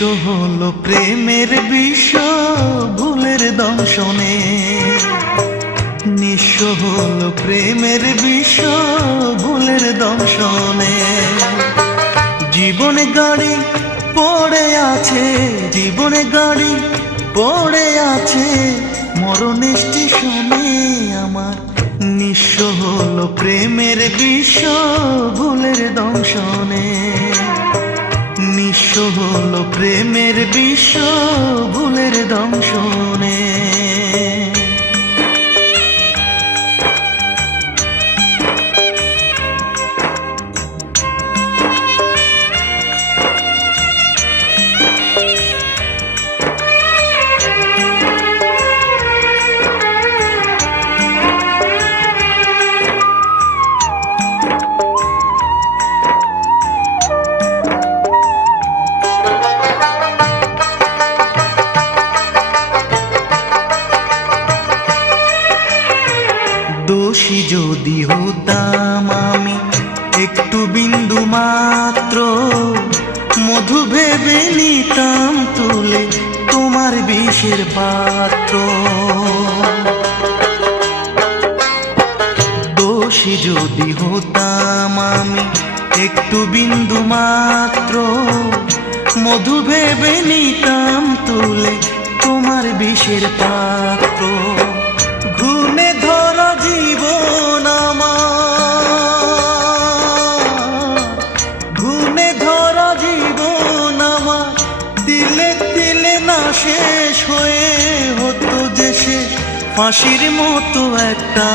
নিঃস্ব হলো প্রেমের বিষ ভুলের দংশনে, নিঃস্ব হলো প্রেমের বিষ ভুলের দংশনে। জীবনে গাড়ি পড়ে আছে, জীবনে গাড়ি পড়ে আছে মরণ স্টেশনে আমার। নিঃস্ব হলো প্রেমের বিষ ভুলের দংশনে, নিঃস্ব হলো প্রেমের বিষ ভুলের দংশনে। দোষী যদি হতাম আমি একটু বিন্দু মাত্র, মধু ভেবে নিতাম তুলে তোমার বিষের পাত্র। দোষী যদি হতাম আমি একটু বিন্দু মাত্র, মধু ভেবে নিতাম তুলে তোমার বিষের পাত্র। ঘুণে ধরা জীবন আমার, ঘুণে ধরা জীবন আমার তিলে তিলে না শেষ হয়ে হতো যে সে ফাঁসির মতো একটা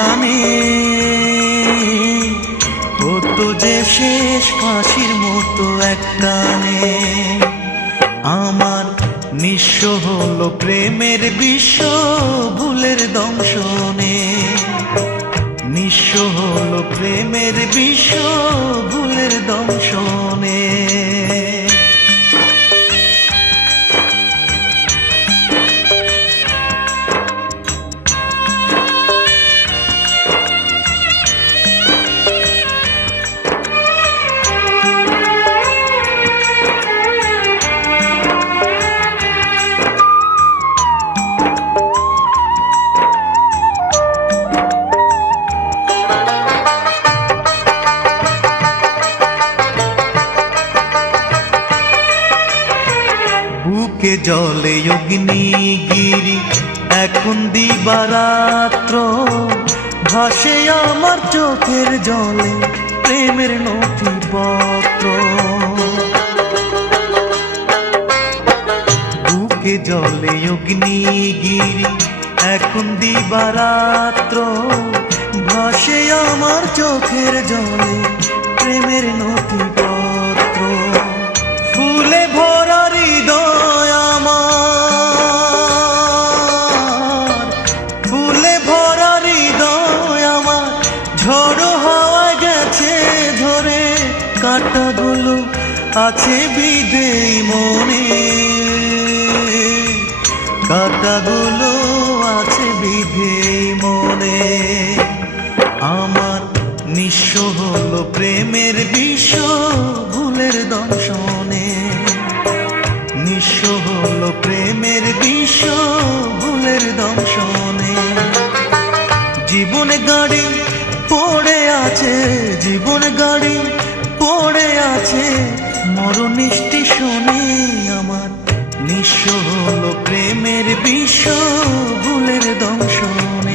হতো যে শেষ ফাঁসির মতো একটা আমার। নিঃস্ব হলো প্রেমের বিষ ভুলের দংশনে, নিঃস্ব হলো প্রেমের বিষ ভুলের দংশনে। বুকে জলে অগ্নিগিরি এখন দিবারাত্র, ভাসে আমার চোখের জলে প্রেমের নথিপত্র। বুকে জলে অগ্নিগিরি এখন দিবারাত্র, ভাসে আমার চোখের জলে প্রেমের নথিপত্র। ফুলে ভরা হৃদয় আমার, ফুলে ভরা হৃদয় আমার ঝড়ো হাওয়া গেছে ঝরে, কাঁটাগুলো আছে বিদেই মনে, কাঁটাগুলো আছে বিদেই মনে আমার। নিঃস্ব হলো প্রেমের বিষ ভুলের দংশনে, নিঃস্ব হলো প্রেমের বিষ ভুলের দংশনে। জীবনে গাড়ি পড়ে আছে, জীবনে গাড়ি পড়ে আছে মরণ স্টেশনে আমার। নিঃস্ব হলো প্রেমের বিষ ভুলের দংশনে।